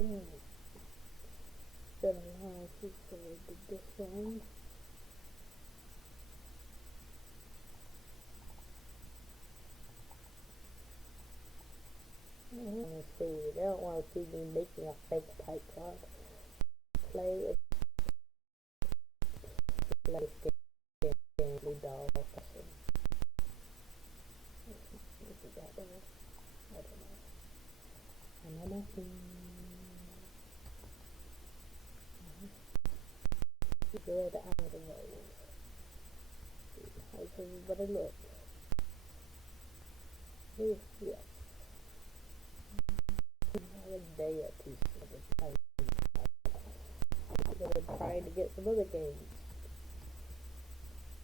Mm. Been a while since I did this one. Let's see, they don't want to see me making a fake type card. Play a family doll session. Is that bad? I don't know. I'm nothing. Enjoy the out of the way. How's everybody look? Yes. Another day or two. I'm trying to get some other games.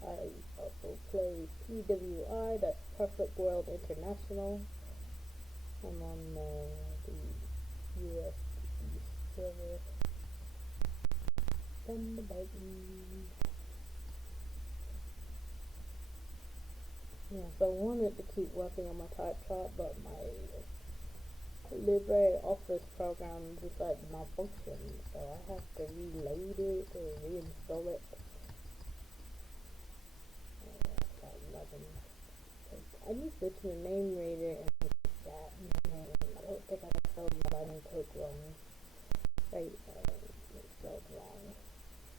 I also play PWI, that's Perfect World International. I'm on the US server. Then the button. Yeah, so I wanted to keep working on my type chart, but my LibreOffice program decided to malfunction, so I have to reload it or reinstall it. I need to switch my name reader and that name. I don't think I spelled my name code wrong. Right, it's spelled wrong.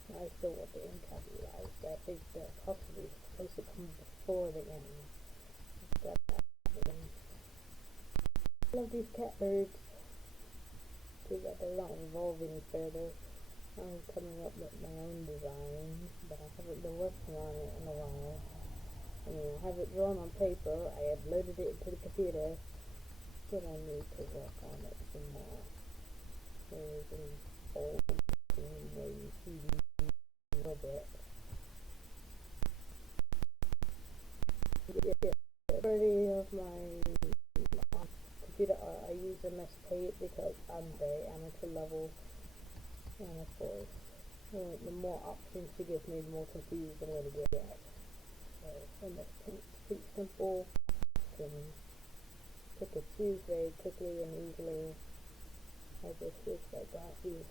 I still want the end capitalized, but I think the apostrophe is supposed to come before the end. I love these cat birds. Too bad they're not evolve any further. I'm coming up with my own design, but I haven't been working on it in a while. I mean, I have it drawn on paper, I uploaded it into the computer, but I need to work on it some more. There's an old CD a little bit. Yeah, majority of my computer art, I use MS Paint because I'm very amateur level, and of course, the more options she gives me, the more confused I'm going to get. So MS Paint is pretty simple. You can pick and choose very quickly and easily. I just switch my glasses.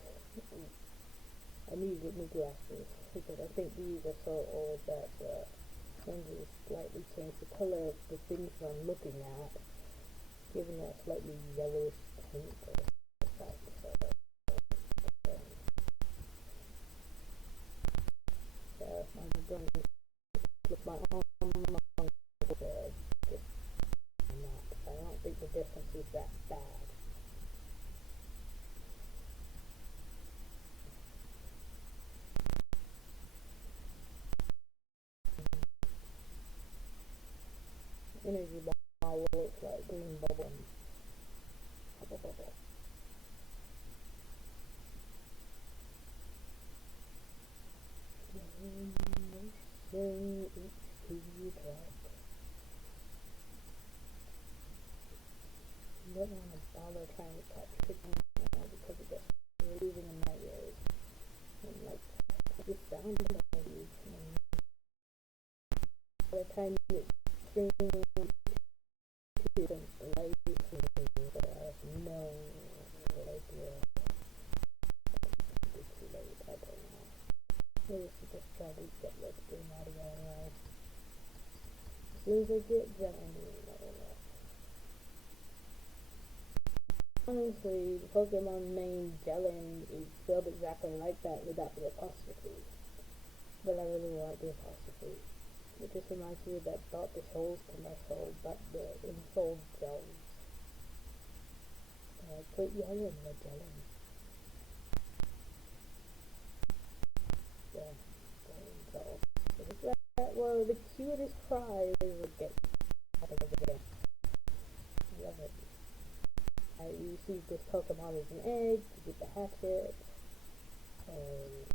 I need to get new glasses because I think these are so old that the lenses slightly change the color of the things I'm looking at, giving a slightly yellowish tint or effect. So I'm going to with my arm just not. I don't think the difference is that bad. Energy ball looks like green bubble. Bubble. I don't want to bother trying to catch chicken now because it gets freezing in my ears. And like, this sound in my ears. By the time it's streaming to the light, I have no idea. It's too late, I don't know. Maybe I should just try to get red screen audio anyway. As soon as I get done, I don't know. Honestly, the Pokemon name Jellin is spelled exactly like that without the apostrophe. But I really want the apostrophe. It just reminds me of that Dr. Scholl's commercial, but the insole gels. Put Jellin in the Jellin. Yeah, Jellin gels. That was the cutest cries I would get out of the game. Love it. I received this Pokemon as an egg to get the hatchet, and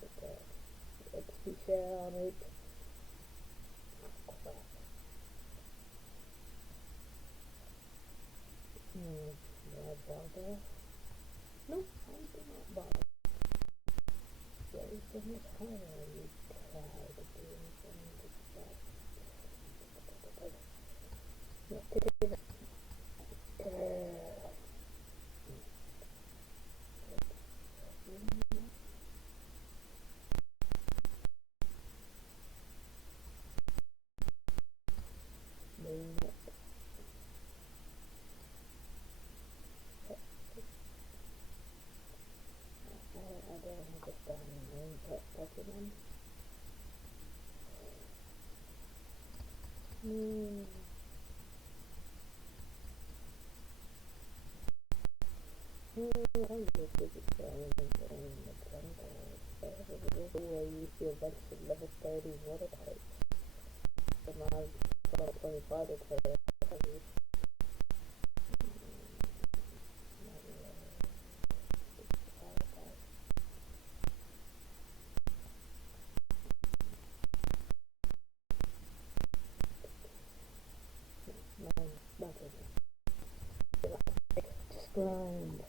put the XP share on it. Oh, crap. Did I bother? No, I did not bother. There is so much harder when you try to do anything like that. No, I'm just exploring in the jungle. There's a way you see a bunch of level 30 water types. But now I'm level 25 to try it. Just grind.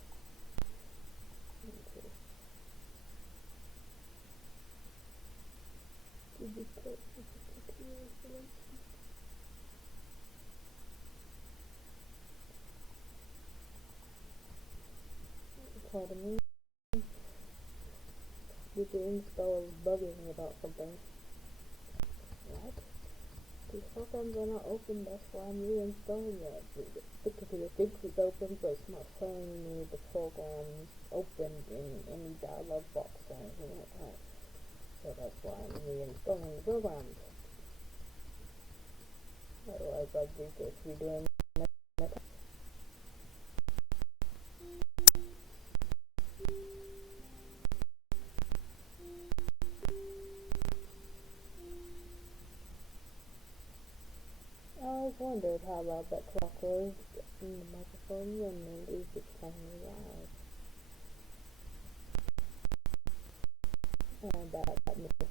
Pardon me. The install is bugging about something. What? These programs are not open, that's why I'm reinstalling it. The computer thinks it's open, but it's not showing me the programs opened in any dialog box or anything like that. So that's why I'm reinstalling the programs. Otherwise I'd be just redoing my I always wondered how loud that clock was in the microphone when it is extremely loud. And that misses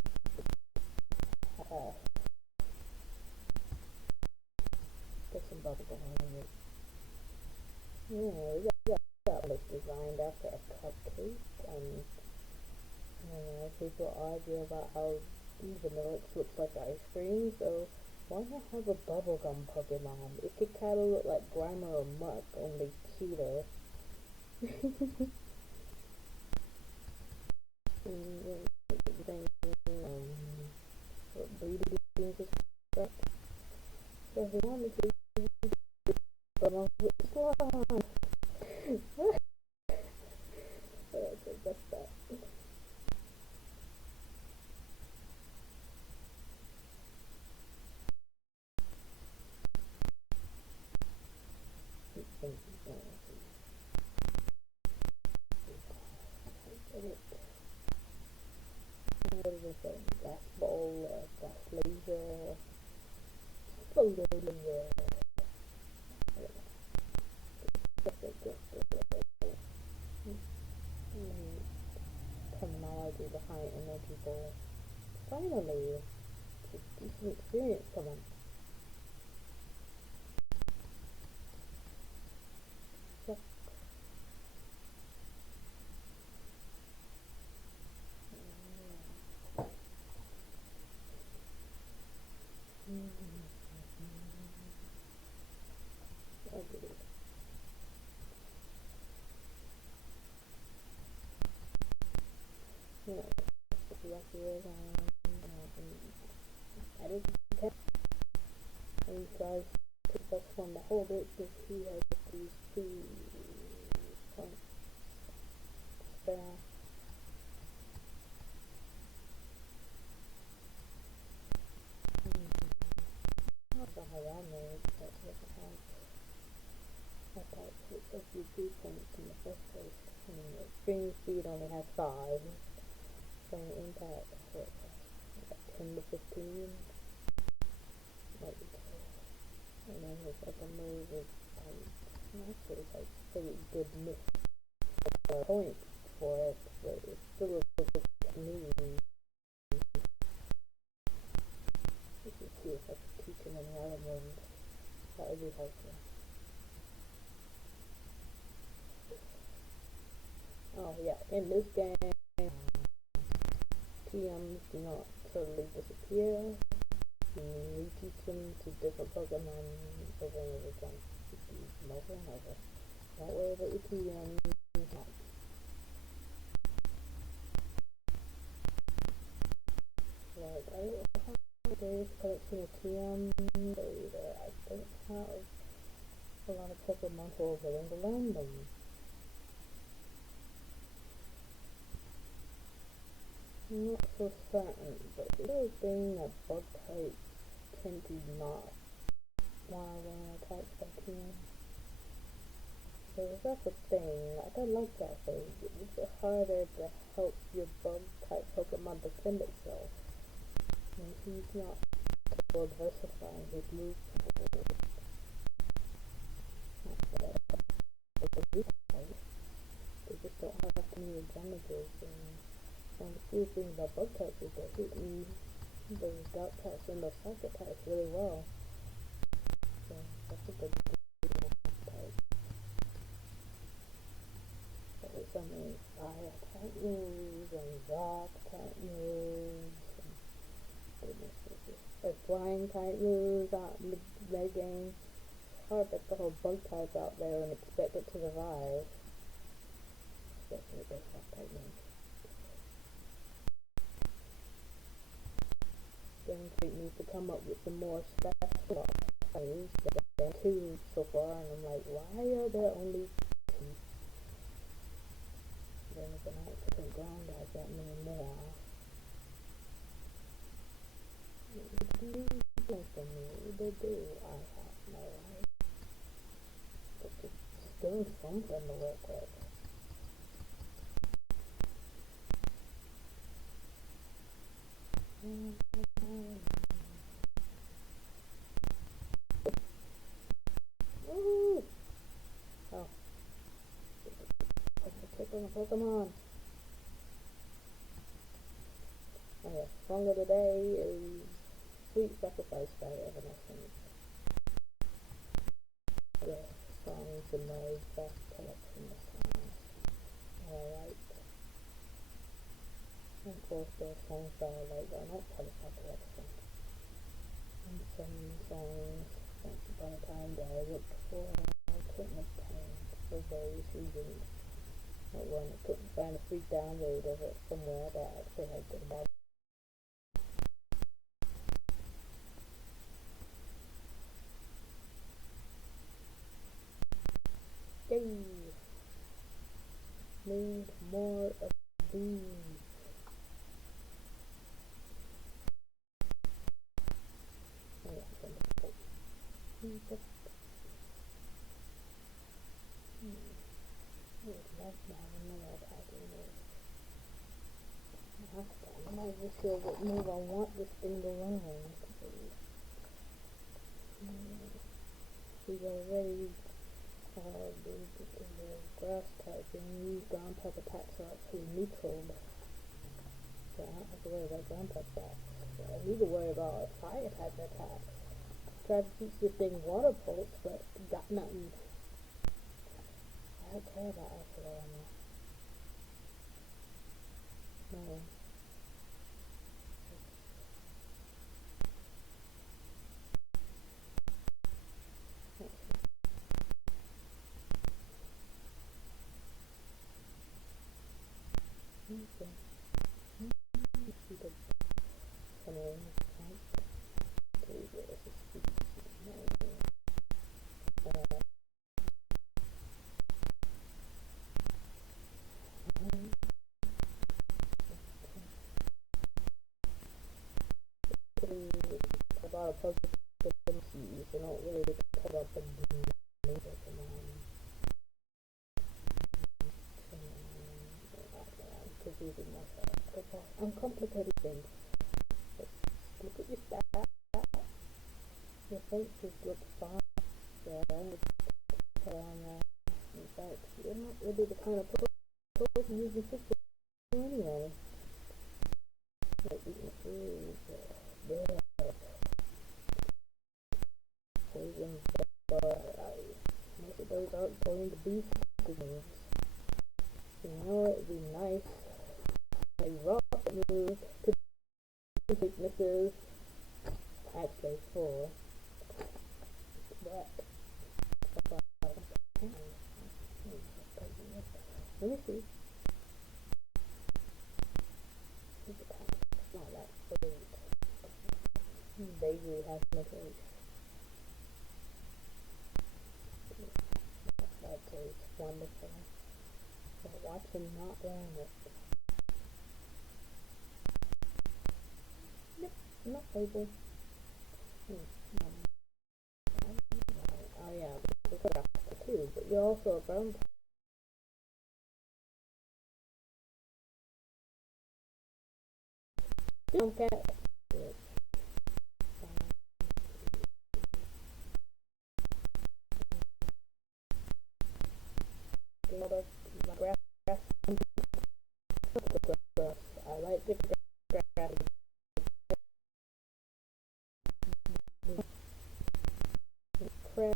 there's some bubble behind it. Yeah, that was designed after a cupcake, and people argue about how vanilla looks like ice cream, so why not have a bubblegum Pokemon? It could kinda look like Grimer or Muck, only cuter. What breeding is correct? So if you wanted to Pokemon with slime. Okay, that's that. What is this? Gas ball, gas laser, photo laser. Terminology behind energy ball. Finally, it's a decent experience coming. Yep. I didn't test and guys took us from the hold it because he has these 2 points spare. I don't know how that made, but I thought it took you 2 points in the first place. I mean, extreme speed only has 5. Spraying impact, what, like 10 to 15? Maybe 12. And then his other move is actually like pretty good miss points for it, but it's still a good move. You can see if I can teach him any other moves. That would be helpful. Oh yeah, in this game, TMs do not totally disappear. You reteach them to different Pokemon over and over again. Over and over. Don't worry about your TMs. Like, I don't know how various collection of TMs either. I don't have a lot of Pokemon who are willing to learn them. I'm not so certain, but it's a thing that bug types tend to not want to learn attacks by TM. So that's the thing. I don't like that thing. It makes it harder to help your bug type Pokemon defend itself. And he's not well diversifying his move pool. They just don't have any advantages, and one of the cool things about bug types is they're hitting those dark types and those psychic types really well. So that's a good type. But with so many fire type moves and rock type moves and goodness gracious, like flying type moves out in the mid game, it's hard to throw a bug type out there and expect it to survive. Especially those rock type moves. Game Freak needs to come up with some more special moves. There are 2 so far, and I'm like, why are there only 2? Then again, I actually ground out that many more. What do you do for me? What they do? I have no idea. But just doing something to work with. Woo! Oh. Click on the Pokemon. Okay, song of the day is Sweet Sacrifice by Evanescence. Yeah, songs in my best collection of songs I like. And of course there are songs that I like that are not part of my collection. And some songs that by the time that I looked for I couldn't obtain for various reasons. Like when I couldn't find a free download of it somewhere that actually had good music. Yay! Need more of these. Oh yeah, from the book. I would love to have another attacking move. I'm not even sure what move I want this thing to learn. He's already the grass type and use ground type attacks are actually neutral. So I don't have to worry about ground type attacks. So I need to worry about fire type attacks. Tried to teach this thing water pulse, but got nothing. I don't care about acid armor. No. Okay. About a puzzle keys, they don't really talk about the main Pokemon. I'm confusing myself. Uncomplicated things. Look at your stats. Your faces look fine. Yeah, I'm put on there. In fact, you're not really the kind of person using physical anyway. Like eating food, poison, but most of those aren't going to be moves. You know, it would be nice. A rock move could be weaknesses. Actually, 4. But let me see. It's not that great. Vaguely has no choice. That tastes wonderful. But watch him not learn it. Yep, not able. Oh yeah, because I got the 2. but you're also a vampire. Don't get grass. I like the grass. Crab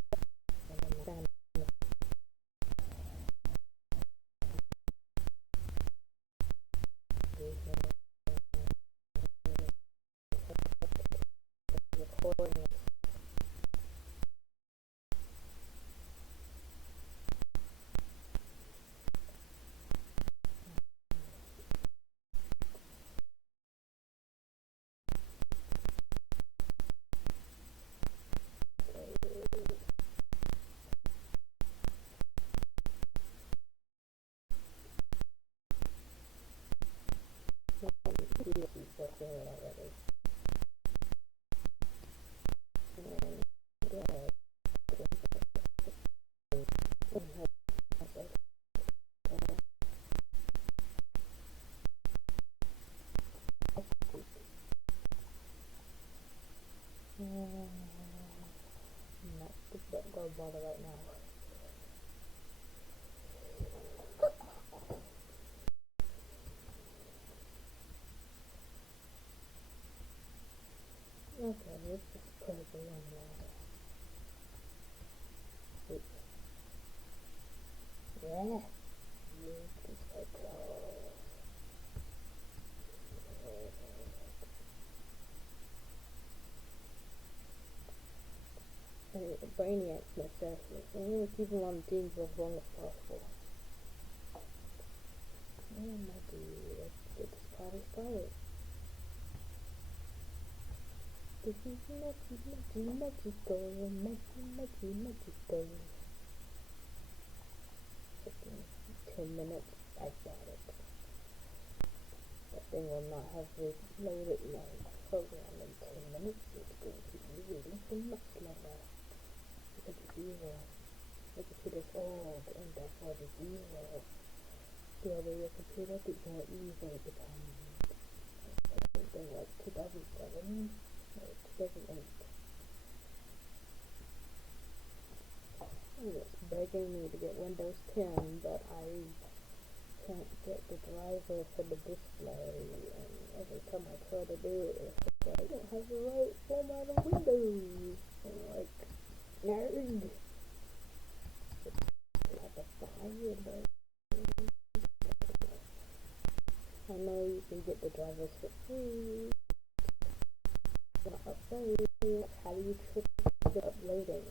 and sand. Recording. Don't bother right now. Okay, let's just put it in there. Yeah. You can stay close. Brainiacs, most definitely. I'm gonna keep him on the team for as long as possible. Oh my dude, let's get this party started. This is magical. 10 minutes, I got it. That thing will not have loaded my program in 10 minutes. It's going to be releasing much slower. Look at the zero. Your computer's old, and that's why the zero. The older your computer, the more evil it becomes. Something like 2007 or 2008. It's begging me to get Windows 10, but I can't get the driver for the display, and every time I try to do it, it's like, I don't have the right format of Windows. I'm like, nerd. I have to buy it. I know you can get the drivers for free. Not upgrade. How do you trick the uploading?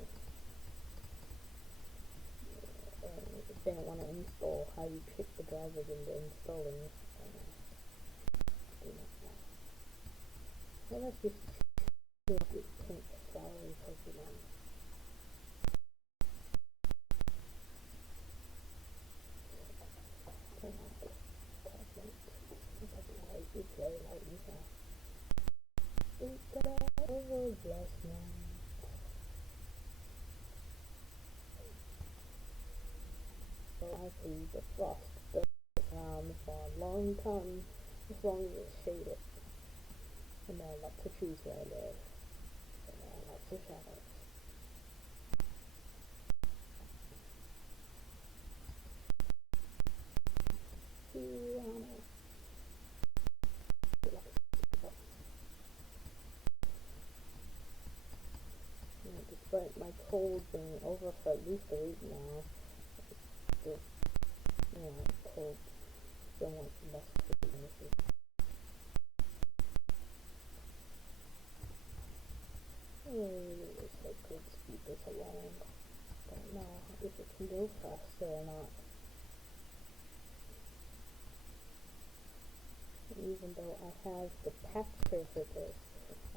And if they don't want to install, how you trick the drivers into installing? Do not know. Well, let's just do the pink flowery Pokemon. Turn off the cosmetics. It's very light and fast. It's gonna bless me. I see the frost goes around for a long time, as long as it's shaded. And there are lots of trees where I live. And there are lots of shadows. Despite my cold being over for at least a week now, still, cold. Still want less sicknesses. I wish I could speed this along. Don't know if it can go faster or not. Even though I have the patch surfaces,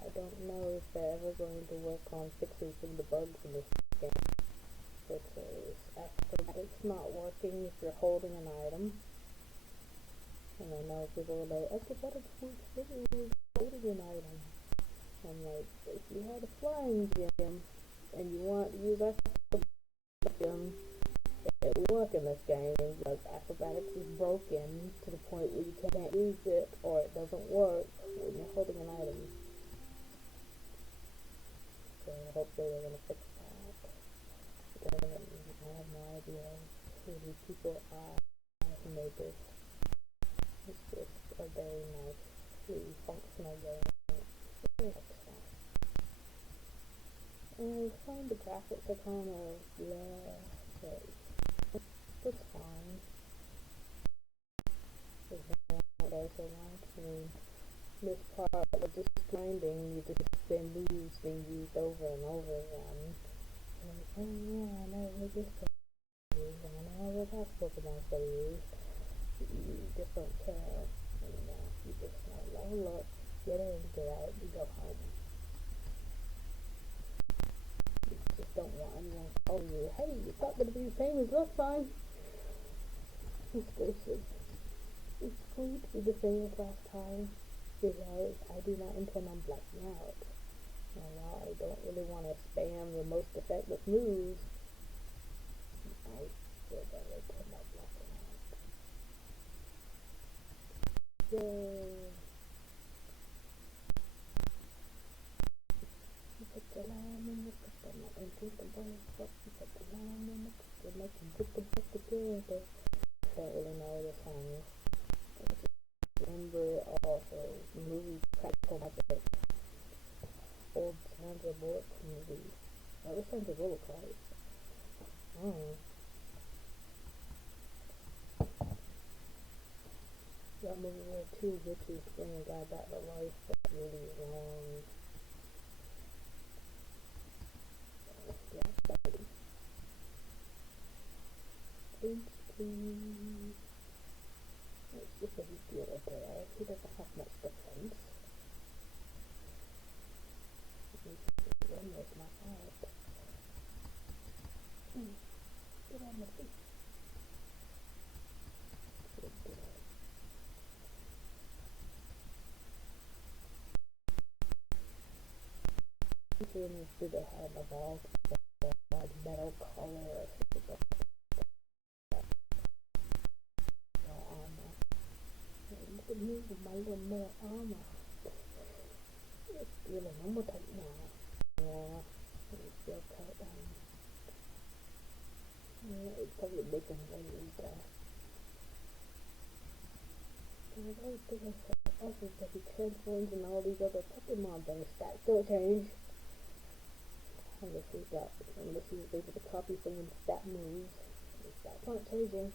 I don't know if they're ever going to work on fixing some of the bugs in this game. Such as acrobatics not working if you're holding an item. And I know people are like, acrobatics works better when holding an item. I'm like, if you had a flying gym and you want to use acrobatics gym, it work in this game because acrobatics is broken to the point where you can't use it or it doesn't work when you're holding an item. So hopefully they're gonna fix that. I have no idea who these people are who made this. It's just a very nicely functional game. It's very excellent. And I find the graphics are kind of blah, but it's fine. There's so much. I mean, this part of just grinding, you just spin moves being used over and over again. And oh yeah, I know what this Pokemon is, I know what that Pokemon's gonna use. You just don't care. You know, you just level up, get in, get out, you go home. You just don't want anyone calling you, hey, you're not gonna be famous, that's fine. It's going to be the same as last time because I do not intend on blacking out. Now while I don't really want to spam the most effective moves, I still don't intend on blacking out. Yay! You put the lamb in the cooker, and drink the bowl of stuff. You put the lamb in the cooker, make them put the book together. I don't really know the song. I just remember also movie Practical Magic. Old Sandra Bullock movie. That was Sandra Bullock, right? Oh. That movie where two witches bring a guy back to life, but really wrong. Yeah, exciting. Please. It's just a healer there. He doesn't have much defense. One with my heart. Get on the feet. Did they have a ball like metal color or something? No armor. Look at me with my little metal armor. It's feeling I'm gonna take now. Yeah, it's still cut down. Yeah, it's probably making way weaker. And I don't think I said also that he transforms and all these other Pokemon, but his stats don't change. Unless he was able to copy someone's stat moves. His stats aren't changing.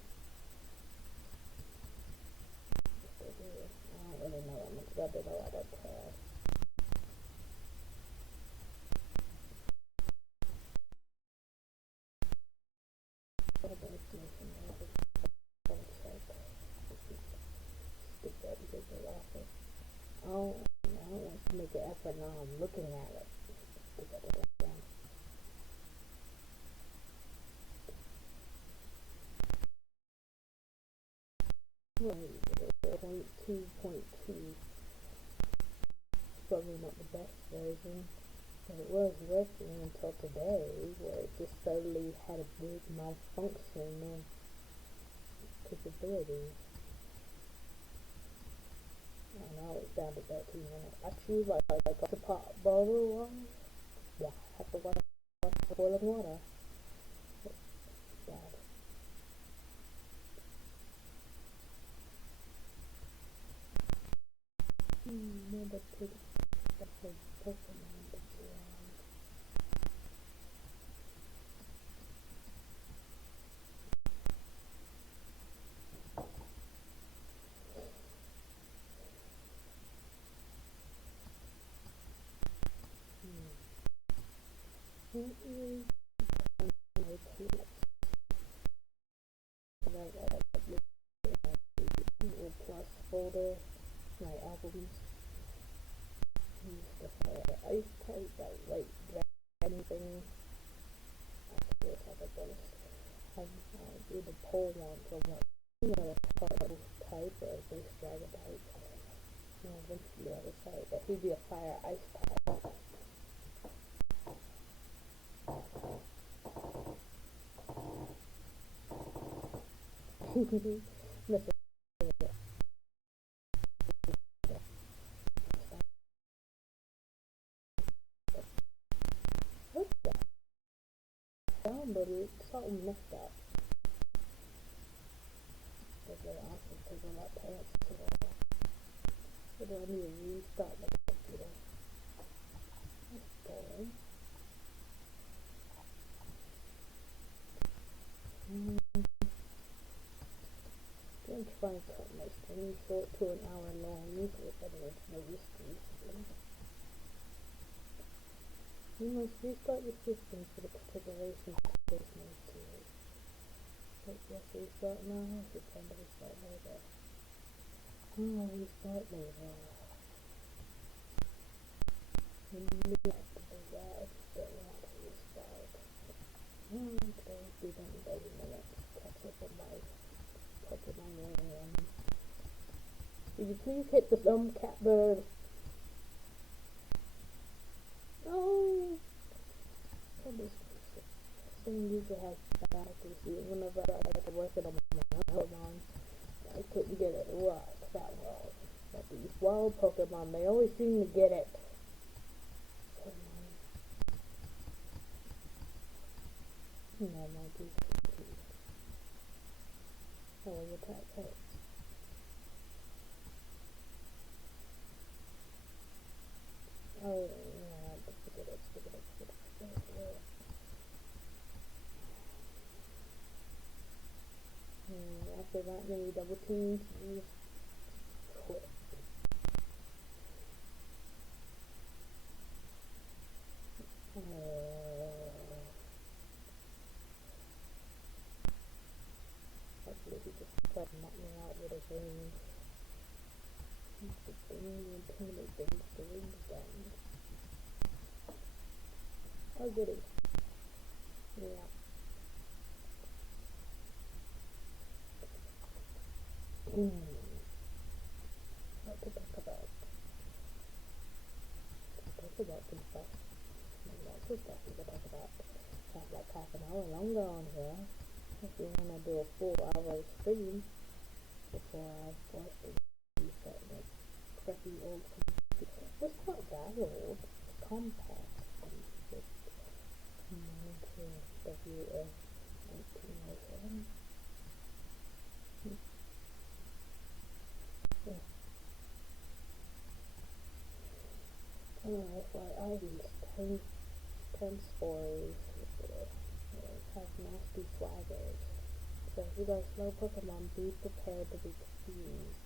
Yes, they do. I don't really know that much about it though, I don't care. What about information there? Double check. Stick that because they lost it. Oh, I don't want to make an effort now. I'm looking at it. Stick that down. Right, 2.2. Probably not the best version, but it was working until today, where it just suddenly had a big malfunction and capability. And now it's down to 13 minutes. I choose like a pot bottle one. Yeah, I have to watch boiling water. It's bad. Another pretty special Pokemon to join. Plus folder, my albums. Stuff like that. I used to type that white dragon thing. I forget how that goes. I do the pole one from what type or base dragon type. And eventually I decided that he'd be a fire ice type. Missing it. What's that? Down, but it's something messed up. That's very awesome because I'm not pants today. So do I need to restart my computer? That's boring. I'm trying to cut my stream short to an hour long so that there's no mystery. You must restart your system for the configuration of this new series. Wait, yes, restart now? Is it time to restart later? Oh, restart later. You need to do that if you don't want to restart. Okay, we don't need 30 minutes. Catch up on my Pokemon Uranium. Will you please hit the dumb catbird? No! This thing usually has bad accuracy. Whenever I had to work it on my Pokemon, I couldn't get it to work that well. But these wild Pokemon, they always seem to get it. No, my goose. Oh, your attack hurts. Oh, yeah, look at it. After that many double teams, you just quit. Hopefully he just tried to knock me out with his wings. That's the thing, you intimidate things, the wings down. Oh goody. Yeah. What to talk about? Talk about some stuff. Lots of stuff we could talk about. Have like half an hour longer on here. If you want to do a full hour stream before I force to reset my crappy old computer. It's not that old. It's compact. It's monitor WS 1907. Yeah. FYI, these 10 stories have nasty swaggers. So if you guys know Pokemon, be prepared to be confused.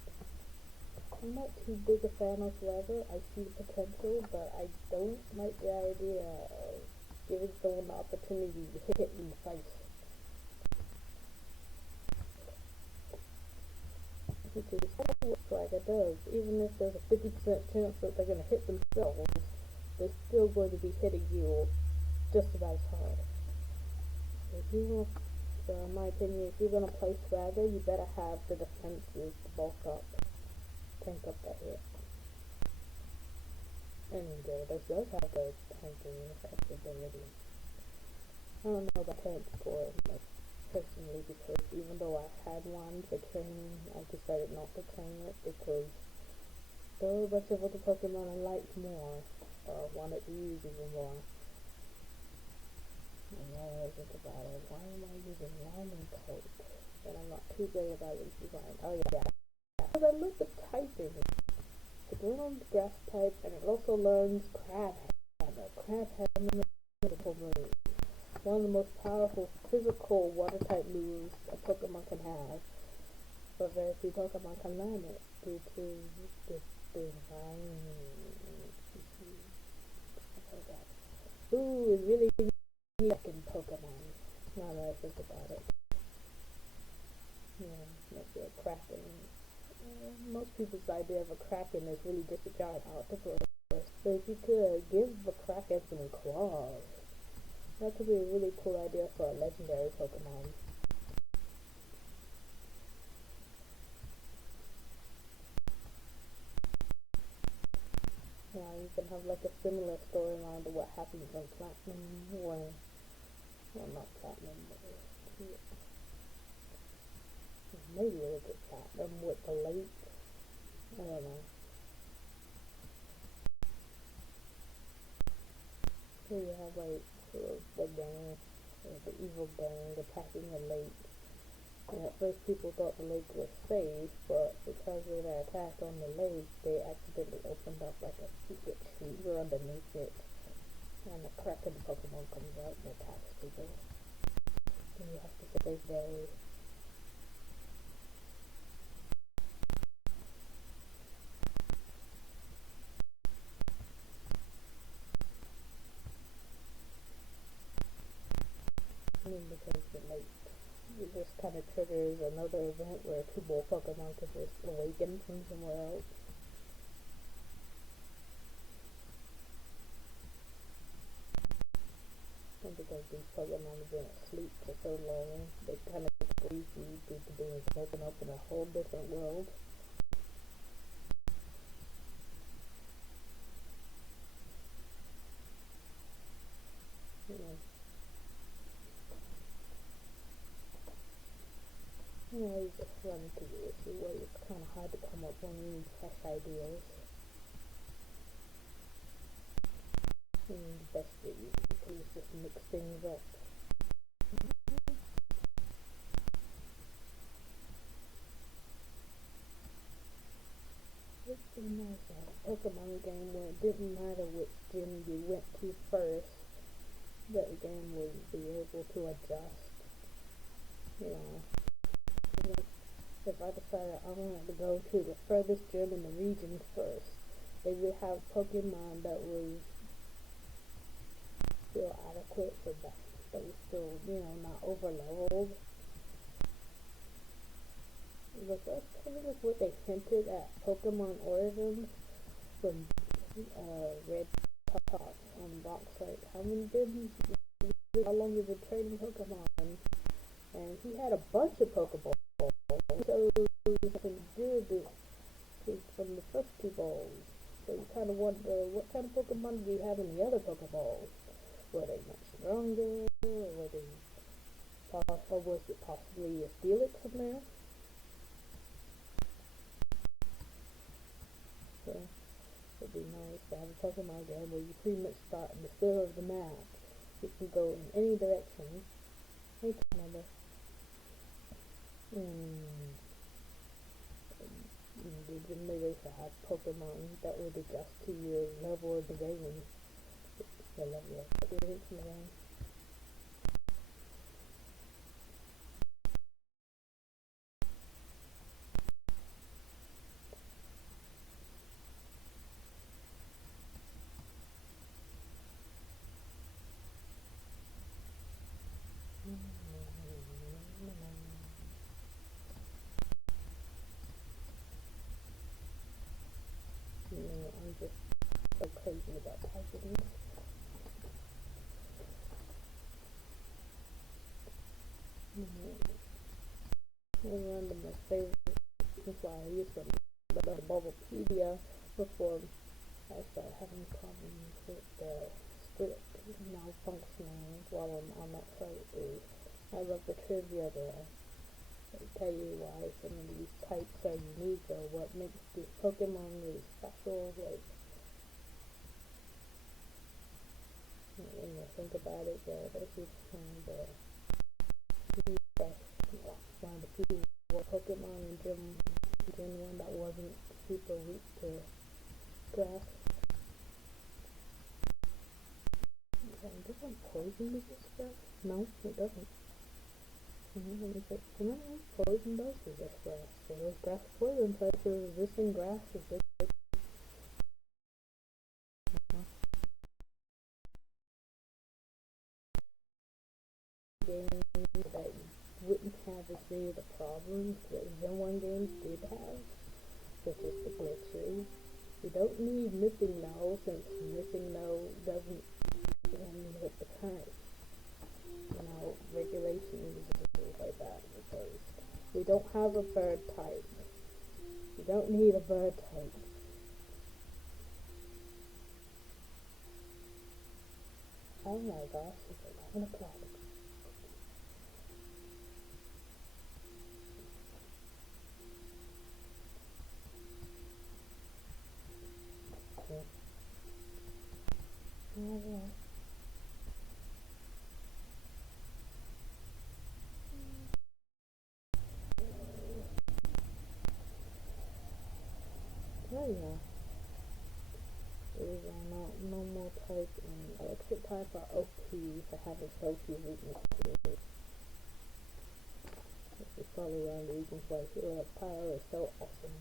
I'm not too big a fan of swagger. I see the potential, but I don't like the idea of giving someone the opportunity to hit in the face. Because that's what swagger does. Even if there's a 50% chance that they're going to hit themselves, they're still going to be hitting you just about as hard. So in my opinion, if you're going to play swagger, you better have the defenses to bulk up, tank up that hit. And Gyarados does have the tanking ability. I don't know about transport, like, personally, because even though I had one for training, I decided not to train it because there were a bunch of other Pokemon I liked more, or wanted to use even more. And now I think about it, why am I using Lime and Coke? And I'm not too great about it design. Oh yeah, because I love the typing. It learns grass type, and it also learns Crab Hammer. Crab Hammer is a cool move. One of the most powerful physical water type moves a Pokemon can have. But very few Pokemon can learn it due to this design. Ooh, it's really in Pokemon. Now that I think about it. Yeah, must be a Kraken. Most people's idea of a Kraken is really just a giant octopus. So if you could give the Kraken some claws, that could be a really cool idea for a legendary Pokemon. Yeah, you can have like a similar storyline to what happens in Platinum, well not Platinum, but maybe it'll get platinum with the lake. I don't know. Here you have like the gang, the evil gang attacking the lake. And at first people thought the lake was safe, but because of their attack on the lake, they accidentally opened up like a secret chamber underneath it. And a Kraken Pokemon comes out and attacks people. And you have to save those. Because the lake, it just kind of triggers another event where two more Pokemon could just awaken from somewhere else. And because these Pokemon have been asleep for so long, they kind of breezy due to being woken up in a whole different world. You just run into the issue where it's kind of hard to come up with any fresh ideas. And the best that you can do is just mix things up. It's pretty nice to have a Pokemon game where it didn't matter which gym you went to first, that the game would be able to adjust. If I decided I wanted to go to the furthest gym in the region first, they would have Pokemon that was still adequate for that, that was still, not over leveled. But that's kind of what they hinted at Pokemon Origins when Red Top on Brock's like, how long you been training Pokemon? And he had a bunch of Pokeballs. So something good from the first two balls. So you kind of wonder what kind of Pokemon do you have in the other Pokeballs? Were they much stronger? Or was it possibly a Steelix in there? So it'd be nice to have a Pokemon game where you pretty much start in the center of the map. You can go in any direction. Hey, Canada. Then they should have Pokemon that would adjust to your level of the game. The level of experience in the game. I'm just so crazy about typing. One of my favorite reasons why I use the Bubblepedia before I started having problems with the script malfunctioning while I'm on that site is I love the trivia there. They tell you why some of these types are unique or what makes this Pokemon really special. Like, when you think about it, this is one of the few Pokemon in Gen 1 that wasn't super weak to grass. Doesn't poison resist grass? No, it doesn't. Poison does resist grass. So there's grass poison types for resisting grass. Games that wouldn't have as many of the problems that Gen 1 games did have, such as the glitchery. You don't need Missing No, since Missing No doesn't hit the current regulations and things like that, because we don't have a bird type. You don't need a bird type. Oh my gosh, it's 11 o'clock. yeah. These are not normal type and electric type are OP for having so few weaknesses. This is probably one of the reasons why Hero Pyro is so awesome.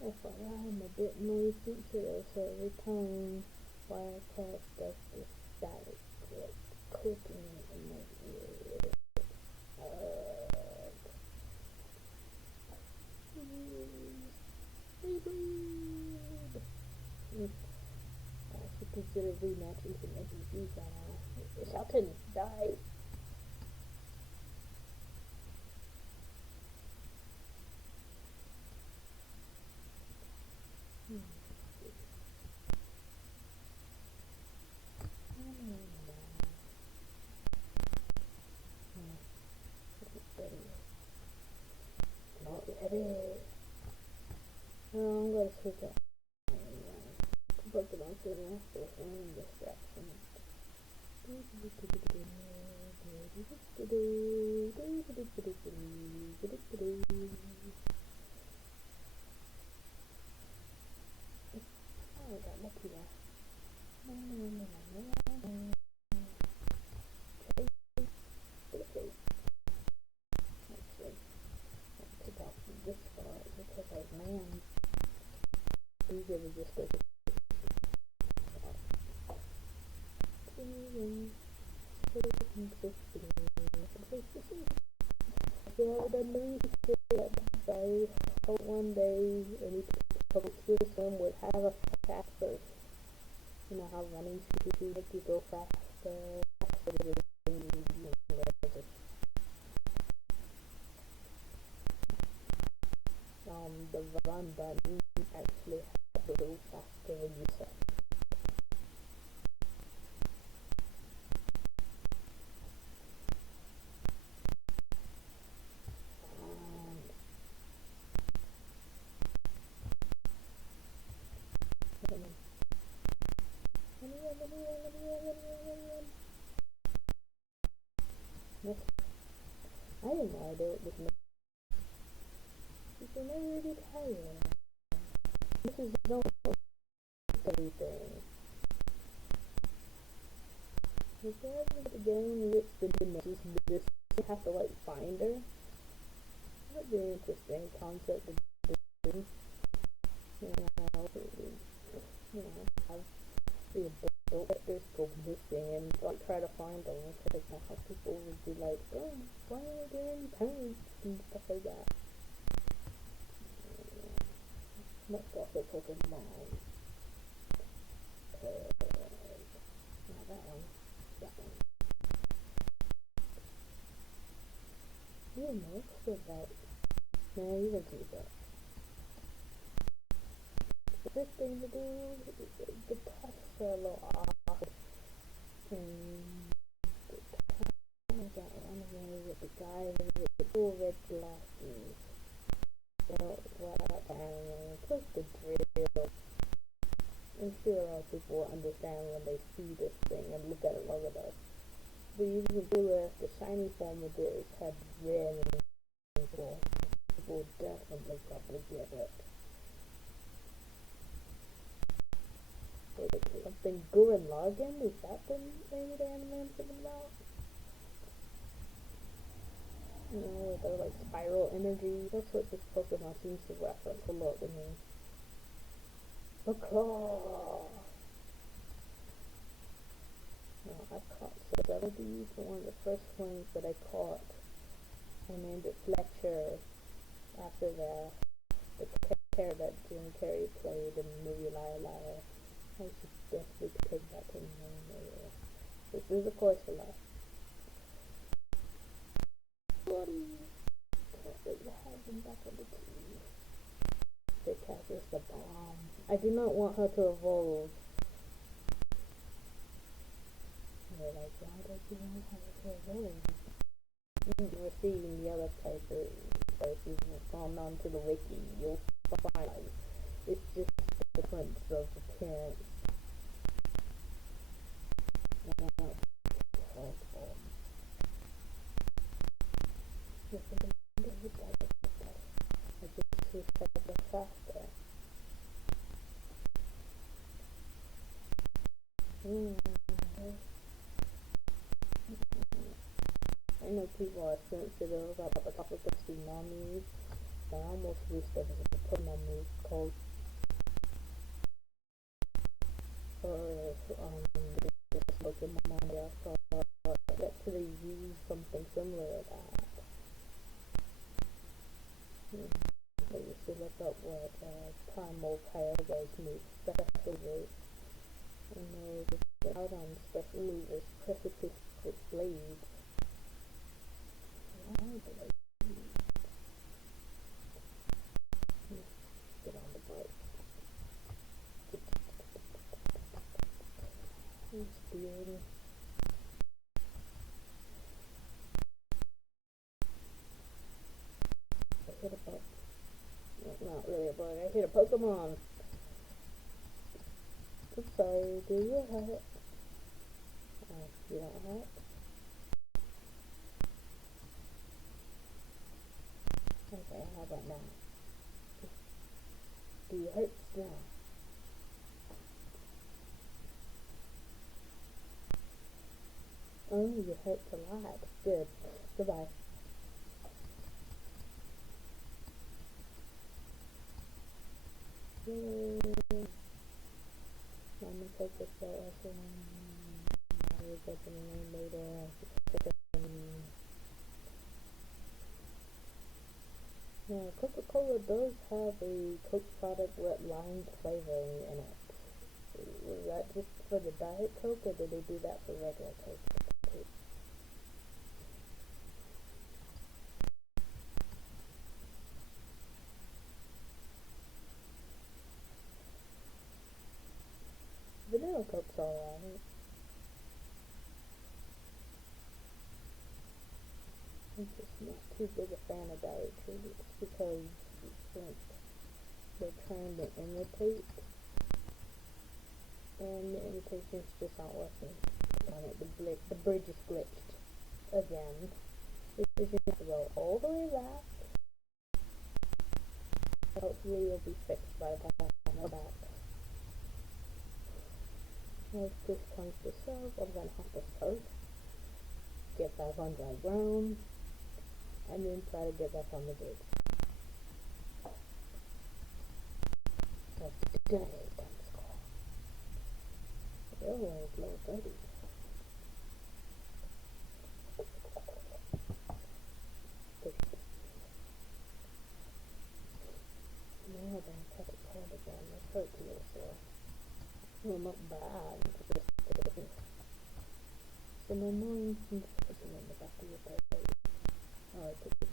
FYI, I'm a bit noise sensitive, so every time Wirecast does this static clicking in my ear. I should consider rematching some NPCs right now. Shelton, die! Not ready. No, I'm gonna switch up. Pokemon Uranium for random distractions. Oh, I got lucky there. Actually, I'll pick out this spot because like man, easier to just go to I hope one day any public system would have a faster, you know how running shoes make you go faster. The run button actually has to go faster when you set. I didn't know I did with me. You never get tired. This is no everything. If you ever the game which the nemesis this you have to like find her. That would be an interesting concept to do. You know, have the adult actors go missing and like try to find them, because how people would be like, oh, why are there any parents and stuff like that. Let's go for Pokemon. Not that one. That one. You know, it's still bad. Nah, you can keep that. The first thing to do, the tests are a little off. And I got run away with the guy with the cool red glasses. Plus the drill. I'm sure a lot of people will understand when they see this thing and look at it long enough. But even if the shiny form of this had red and people will definitely probably get it. Something Gurren Lagann? Is that the name of the anime I'm thinking about? You know, they're like spiral energy. That's what this Pokemon seems to reference a lot to me. The claw! Now, I caught several of these, but one of the first ones that I caught, I named it Fletcher after the character that Jim Carrey played in the movie Liar Liar. I should definitely take that to memory. This is of course a lot. Back on the key. The cat is the bomb. I do not want her to evolve. You know how to feel really. You can see in the other places, so if you've gone on to the wiki, you'll find like, it's just the difference of appearance. I just see faster. I know people are sensitive about the topic of tsunamis, but I almost wish there was a Pokemon move called this Pokemon manga for actually use something similar to that. So you should look up what Primal Kyogre's move special is. And the out-on special move is Precipice Blade. Get on the bike. Speed. I hit a bug. Not really a bug. I hit a Pokemon. I'm sorry. Do you have it? Oh, you don't have it? Okay, how about now? Do you hurt now? Oh, you hurt a lot. Good. Goodbye. Yay. I'm gonna take this out. I'll get the name later. Yeah, Coca-Cola does have a Coke product with lime flavoring in it. Was that just for the Diet Coke, or did they do that for regular Coke? Vanilla Coke's alright. I'm just not too big a fan of diet treats because they're trying to imitate, and the imitation's just not working. The bridge is glitched again. It just needs to go all the way back. Hopefully it'll be fixed by the time I'm back. If this comes to shove, I'm gonna have to surf, get back on dry ground, and then try to get back on the bridge. That's good. That's cool. The other one is low 30. Now I'm gonna cut it cold again. My throat's a little sore. Well, not bad. It's an annoying sensation in the back of your throat. Oh, I took it.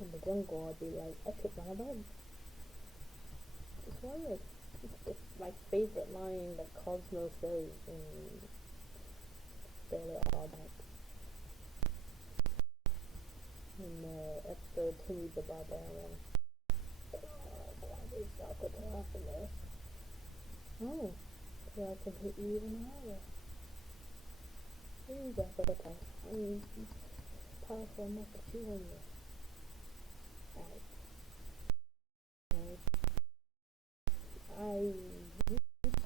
In the jungle, I'd be like, I took my bug. It's weird. It's my favorite line that Cosmo says in Fairly Odd in the episode Timmy the Barbarian. Probably stop with the happiness. Oh, so I can hit you even harder. There you go, okay. I'm powerful enough to chew on you. I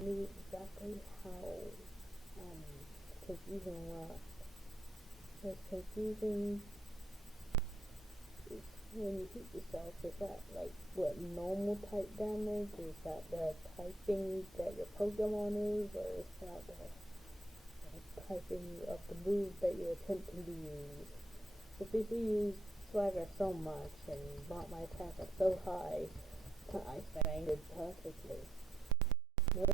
knew exactly how confusing was. It's confusing when you hit yourself. Is that like what normal type damage? Is that the typing that your Pokemon is, or is that the typing of the move that you're attempting to use? But if you use Swagger so much and brought my attacker so high, I standed perfectly. No,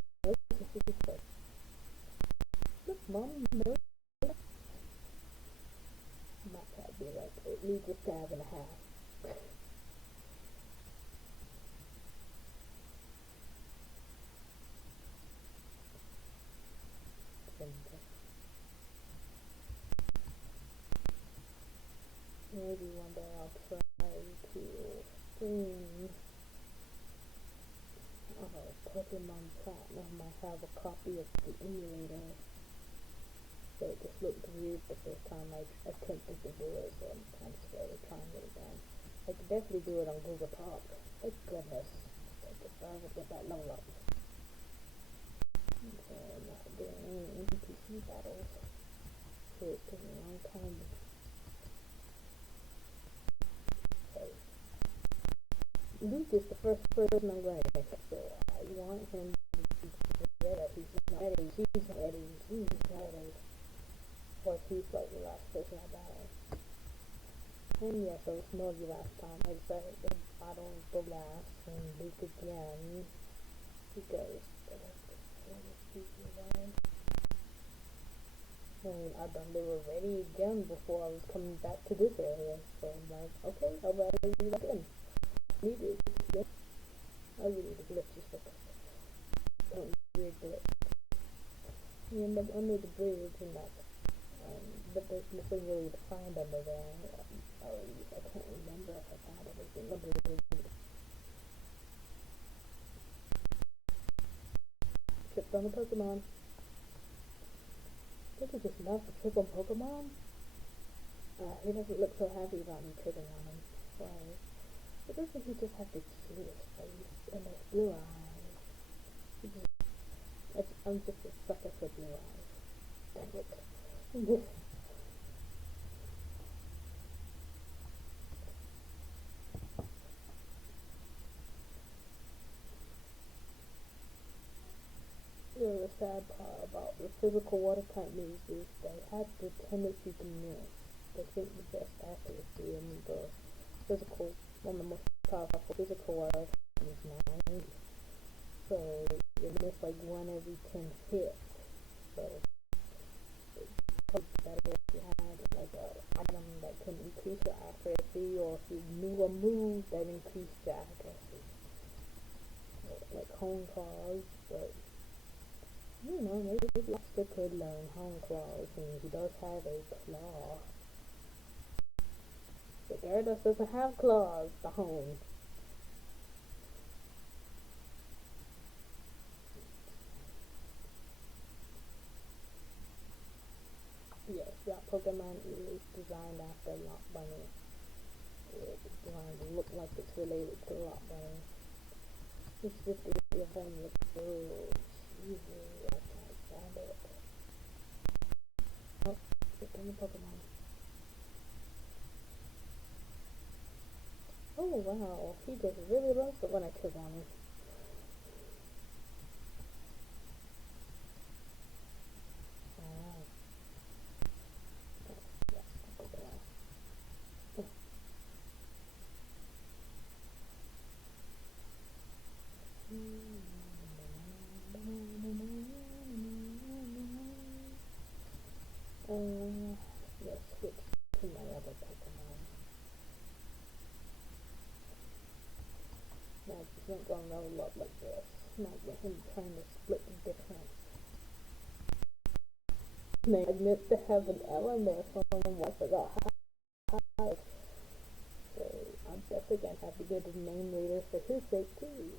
look, Mom, no. My cat be like, it needs a stab and a half. stream Pokemon Platinum, I have a copy of the emulator. So it just looked weird the first time I attempted to do it, so I'm kind of scared of trying it again. I could definitely do it on Google Talk. Thank goodness. Take it forever to get that level up. So I'm not doing any NPC battles. So it's taking a long time. Okay. Luke is the first person I'm going to pick, so I want him to be ready. He's not ready. She's not ready. He's ready. Or he's like the last person I battle. And yeah, so it's Nordy last time. I decided to battle the last and Luke again. Because they were ready again before I was coming back to this area. So I'm like, okay, I'll battle you again. Needed. Yep. I really need the glitches for don't weird glitch. You end up under the bridge and that's but there's nothing really to find under there. I can't remember if I found everything under the bridge. Tripped on a Pokemon. Don't you just love to trip on Pokemon? He doesn't look so happy about me tripping on him. Why? But doesn't he just have the cutest face and those blue eyes? I'm just a sucker for blue eyes. Dang it. The sad part about the physical water type moves is they have the tendency to miss. They think the best accuracy in the physical, one of the most powerful physical water type is 9. So you miss like 1 every 10 hits. So it's probably better if you had like an item that can increase your accuracy, or if you knew a move that increased your accuracy. Like home claws, but you know, maybe Lobster could learn Home Claws, and he does have a claw. But Gyarados doesn't have claws, the Home. Yes, that Pokemon is designed after Lot Bunny. It's designed to look like it's related to Lot Bunny. It's just the home looks so cheesy. I can't stand it. Oh, it's in the Pokemon. Oh wow, he just really loves it when I trip on him. Alright. Oh, yes, Pokemon. Oh. Let's switch to my other Pokemon. Now, I just don't gonna level up like this. Not with him trying to split the difference. Magnet to have an L in there for him. I forgot how. So, I'm definitely gonna have to get a name later for his sake too.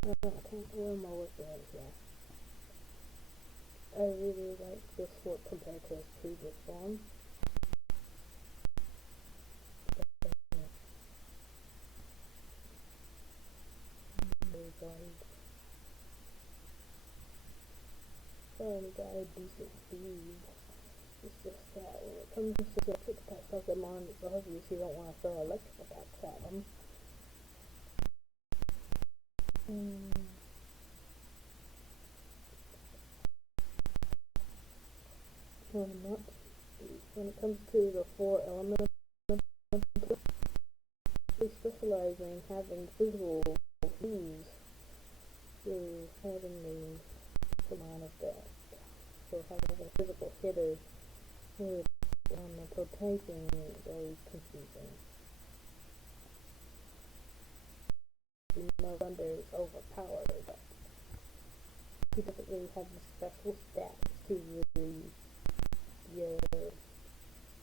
Where am I looking at here? I really like this one compared to his previous one. Finally got a decent speed. It's just that when it comes to electric type Pokemon, it's obvious you don't want to throw electric attacks at them. When it comes to the 4 elements, they specialize in having physical moves to having the amount of that. So having a physical hitter with elemental typing is very confusing. You know, Thunder is overpowered, but he doesn't really have the special stats to really your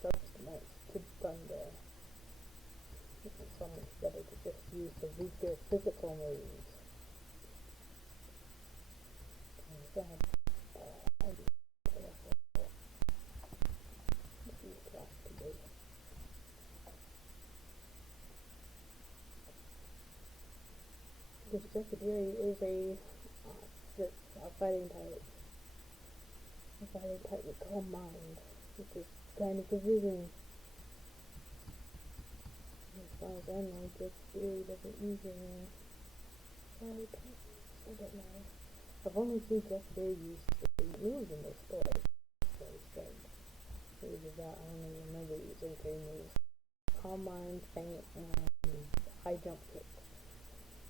substance to thunder. It's so much better to just use the weaker physical moves. Okay, because Secretary is a fighting type. A fighting type with calm mind, which is kind of confusing. As far as I know, Secretary doesn't use any fire types. I don't know. I've only seen Secretary use the moves in this story. It's very strange. Either that, I don't even remember using 3 moves. Calm mind, faint, and high jump kick.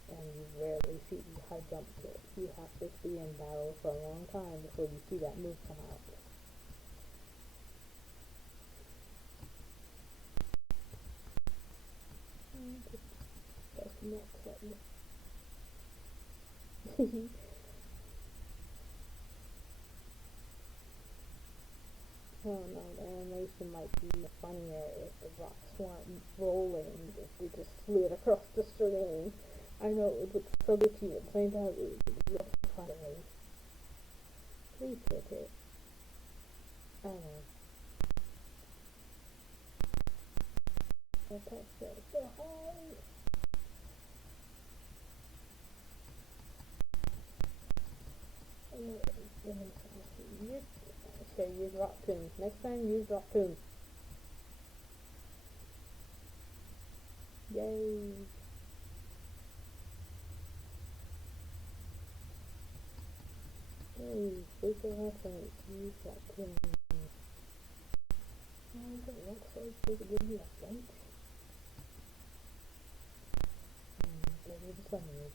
And you rarely see high jump kick. You have to be in battle for a long time before you see that move come out. That's next one. I don't know, the animation might be funnier if the rocks weren't rolling, if they just slid across the screen. I know it would look so glitchy, at the same time it would look funny. Please hit it. I don't know. Attack so high. Okay, use rock tomb. Next time, use rock tomb. Yay! Yay! Super reference. Use rock tomb. Oh, the rock sword supposed to give me a flinch. Give me the summary.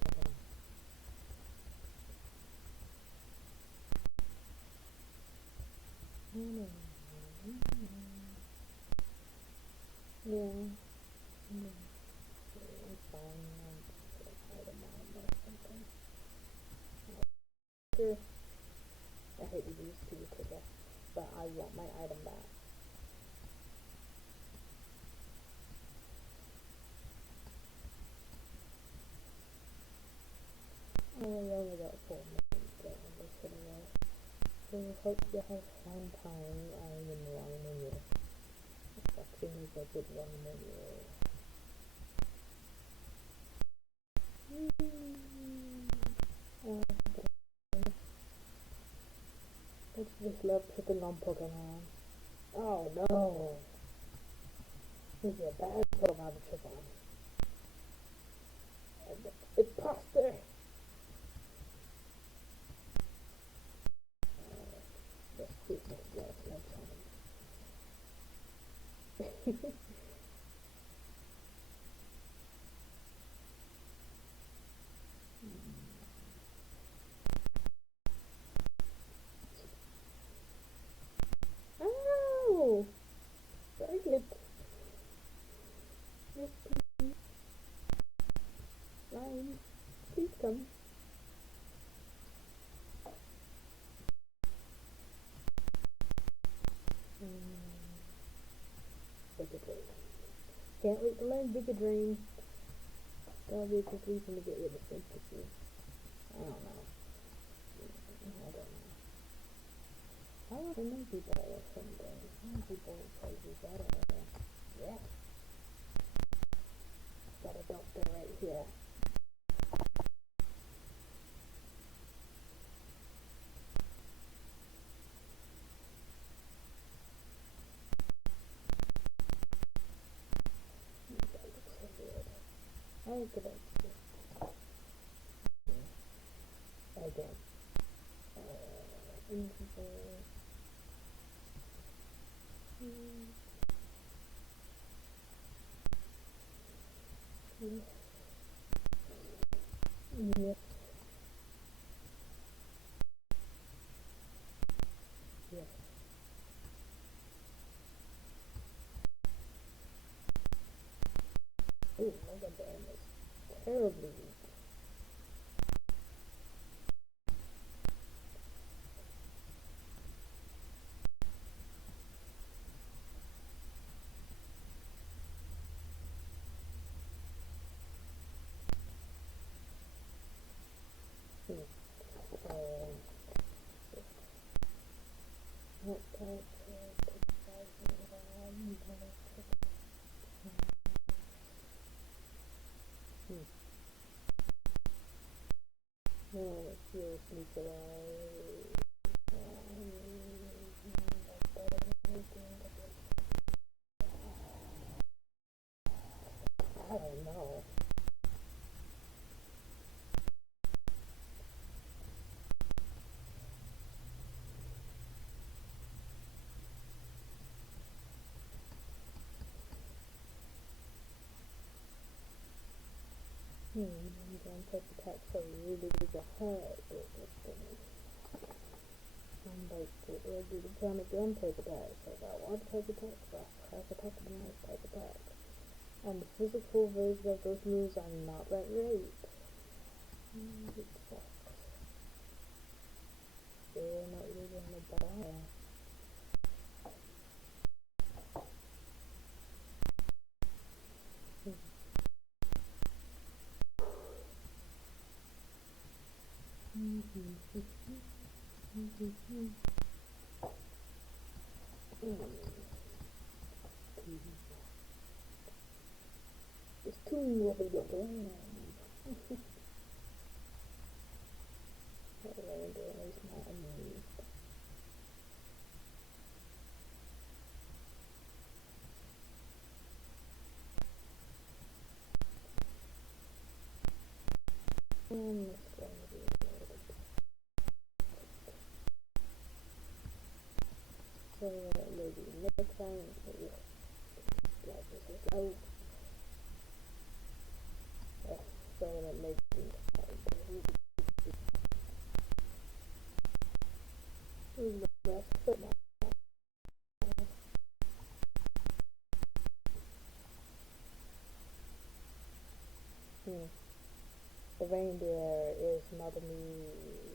Yeah. I'm fine. I'm just gonna hide them on or something. Sure. I hate to use to the ticket, but I want my item back. Oh, we only got 4 minutes to end this video. So I hope you have a fun time. I'm in the line menu. Section is a good one menu. I just love tripping on Pokemon. Oh no! This is a bad Pokemon to trip on. Imposter! Just keep this last one time. Oh! Very good. Yes, please. Ryan, please come. Bigger Dream. Can't wait to learn Bigger Dream. That'll be a quick reason to get rid of sympathy. I don't know. I want an energy ball or something. Energy ball would probably be better. Yeah. Got a doctor right here. That looks so weird. Oh, good idea. Again. Energy ball. Yes. Yes. Ooh, Mega Bam is terribly weak. No, fuel nuclei. I don't know. I'm going to take attacks are really hard with this thing. I'm like, what do I do to count again? Take attacks. I got one take attacks, I crack attack, and then I take attack. And the physical version of those moves are not that great. It sucks. They're not really gonna die. It's too over the ground. What am I doing? It's not amused. It's going to be so maybe next time, maybe like this is out. So that maybe the reindeer is Mother Me.